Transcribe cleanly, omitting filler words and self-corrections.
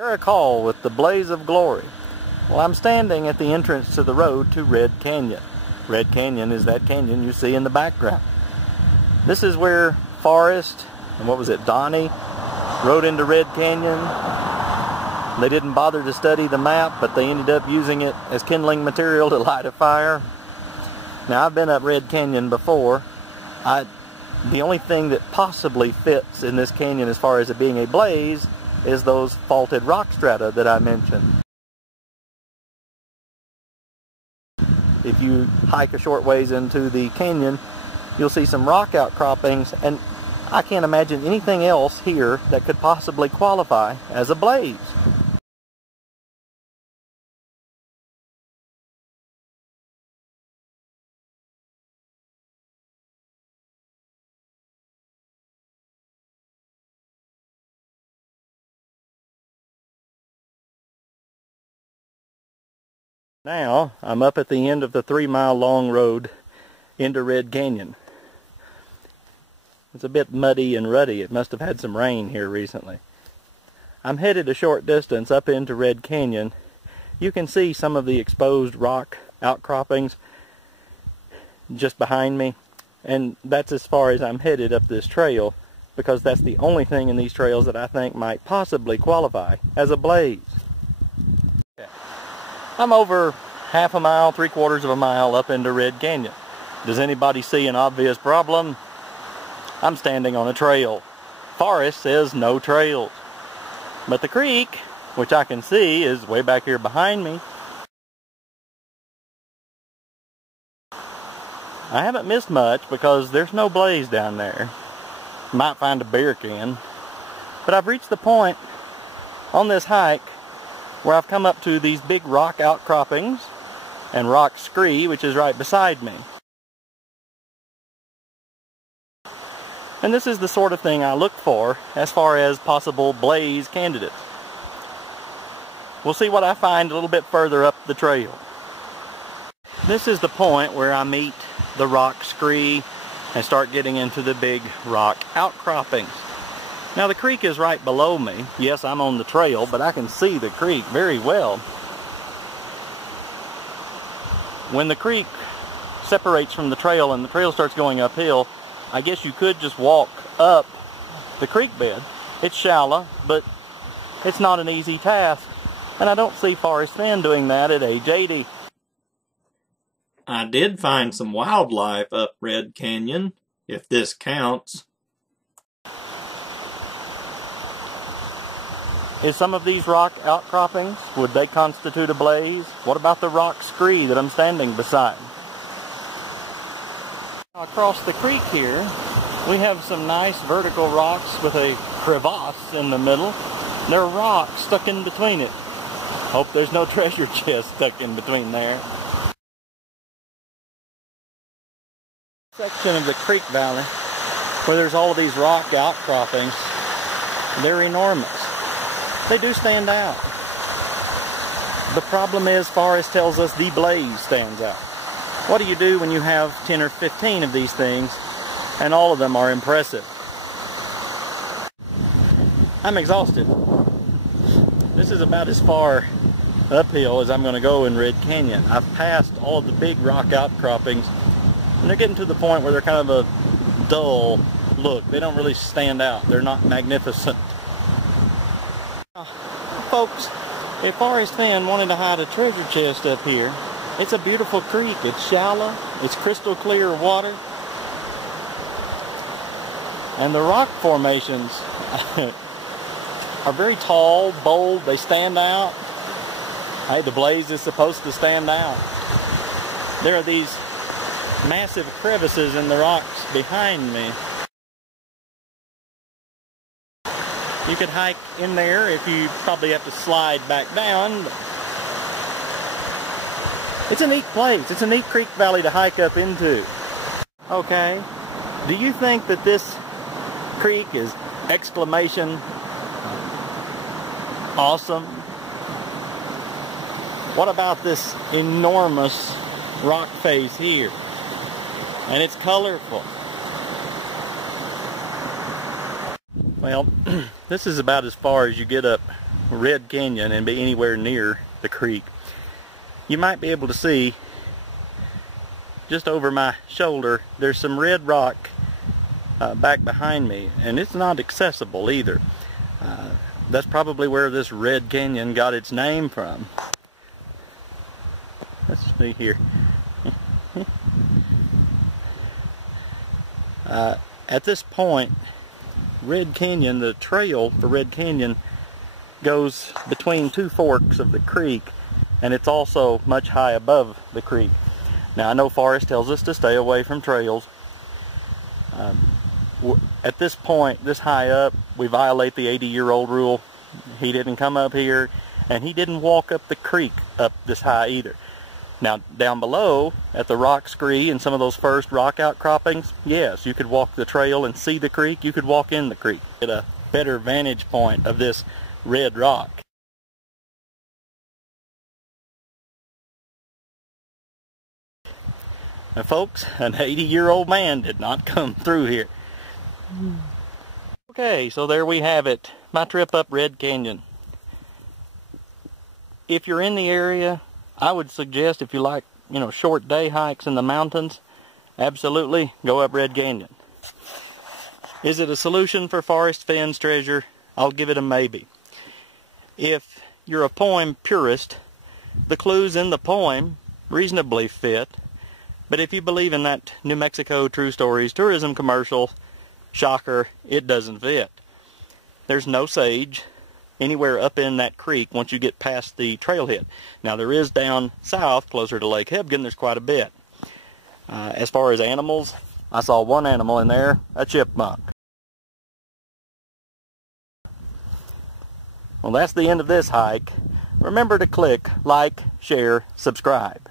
Aric Hall with the blaze of glory. Well, I'm standing at the entrance to the road to Red Canyon. Red Canyon is that canyon you see in the background. This is where Forrest and Donnie rode into Red Canyon. They didn't bother to study the map, but they ended up using it as kindling material to light a fire. Now, I've been up Red Canyon before. The only thing that possibly fits in this canyon as far as it being a blaze is those faulted rock strata that I mentioned. If you hike a short ways into the canyon, you'll see some rock outcroppings, and I can't imagine anything else here that could possibly qualify as a blaze. Now, I'm up at the end of the 3-mile long road into Red Canyon. It's a bit muddy and rutty. It must have had some rain here recently. I'm headed a short distance up into Red Canyon. You can see some of the exposed rock outcroppings just behind me, and that's as far as I'm headed up this trail, because that's the only thing in these trails that I think might possibly qualify as a blaze. I'm over half a mile, 3/4 of a mile up into Red Canyon. Does anybody see an obvious problem? I'm standing on a trail. Forrest says no trails. But the creek, which I can see, is way back here behind me. I haven't missed much because there's no blaze down there. Might find a beer can. But I've reached the point on this hike where I've come up to these big rock outcroppings and rock scree, which is right beside me. And this is the sort of thing I look for as far as possible blaze candidates. We'll see what I find a little bit further up the trail. This is the point where I meet the rock scree and start getting into the big rock outcroppings. Now, the creek is right below me. Yes, I'm on the trail, but I can see the creek very well. When the creek separates from the trail and the trail starts going uphill, I guess you could just walk up the creek bed. It's shallow, but it's not an easy task. And I don't see Forrest Fenn doing that at age 80. I did find some wildlife up Red Canyon, if this counts. Is some of these rock outcroppings, would they constitute a blaze? What about the rock scree that I'm standing beside? Across the creek here, we have some nice vertical rocks with a crevasse in the middle. There are rocks stuck in between it. Hope there's no treasure chest stuck in between there. Section of the creek valley where there's all of these rock outcroppings, they're enormous. They do stand out. The problem is, Forrest tells us the blaze stands out. What do you do when you have 10 or 15 of these things and all of them are impressive? I'm exhausted. This is about as far uphill as I'm going to go in Red Canyon. I've passed all of the big rock outcroppings, and they're getting to the point where they're kind of a dull look. They don't really stand out. They're not magnificent. Folks, if Forrest Fenn wanted to hide a treasure chest up here, it's a beautiful creek. It's shallow, it's crystal clear water, and the rock formations are very tall, bold, they stand out. Hey, the blaze is supposed to stand out. There are these massive crevices in the rocks behind me. You could hike in there if you probably have to slide back down. It's a neat place. It's a neat creek valley to hike up into. Okay, do you think that this creek is exclamation awesome? What about this enormous rock face here? And it's colorful. Well, this is about as far as you get up Red Canyon and be anywhere near the creek, you might be able to see just over my shoulder there's some red rock back behind me, and it's not accessible either. That's probably where this Red Canyon got its name from. Let's see here. At this point, Red Canyon, the trail for Red Canyon goes between two forks of the creek, and it's also much high above the creek. Now I know Forrest tells us to stay away from trails. At this point, this high up, we violate the 80-year-old rule. He didn't come up here, and he didn't walk up the creek up this high either. Now down below at the rock scree and some of those first rock outcroppings, yes, you could walk the trail and see the creek. You could walk in the creek. Get a better vantage point of this red rock. Now folks, an 80-year-old man did not come through here. Okay, so there we have it. My trip up Red Canyon. If you're in the area, I would suggest, if you like, short day hikes in the mountains, absolutely go up Red Canyon. Is it a solution for Forrest Fenn's treasure? I'll give it a maybe. If you're a poem purist, the clues in the poem reasonably fit. But if you believe in that New Mexico True Stories tourism commercial, shocker, it doesn't fit. There's no sage anywhere up in that creek once you get past the trailhead. Now there is down south, closer to Lake Hebgen, there's quite a bit. As far as animals, I saw one animal in there, a chipmunk. Well, that's the end of this hike. Remember to click like, share, subscribe.